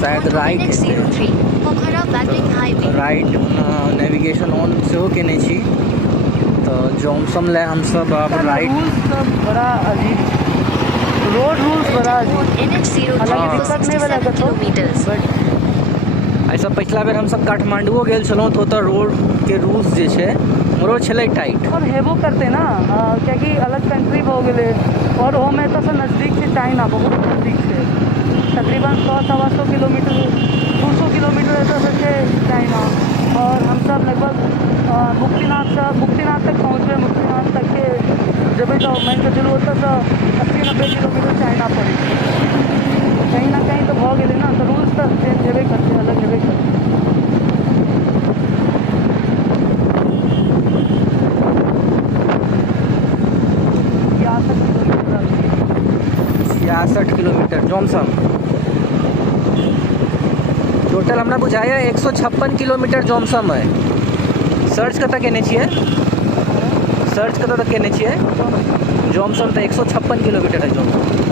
शायद right right navigation on सेहो केने छी तो जॉनसन ले हम सब अब राइट रूल्स सब बड़ा अजीब, रोड रूल्स बड़ा अजीब, हालांकि दिक्कत नहीं वाला कतो बट ऐसा पिछला बेर हम सब काठमांडुओ गेल छलहुँ तो ओतऽ रोड के रूल्स जे छै हमरो छलै टाइट और हेबो करते ना, क्योंकि अलग कंट्री हो गए और वो में तो से नज़दीक से चाइना बहुत नज़दीक से तकरीबन 100-125 किलोमीटर 200 किलोमीटर ऐसा से चाइना। और हम सब लगभग मुक्तिनाथ तक पहुँच गए, मुक्तिनाथ तक के जब तो मैं तो चलूँ होता तो 80-90 किलोमीटर चाइना पड़ी, कहीं ना कहीं तो हो गए ना, तो रूल्स तो चेंज हेबे करते, अलग हेबे करते। छियासठ किलोमीटर जॉनसन टोटल हमरा बुझाइए 156 किलोमीटर जॉनसन है। सर्च कतऽ केने छियै, सर्च कतऽ तक केने छियै जॉनसन तऽ 156 किलोमीटर है जॉनसन।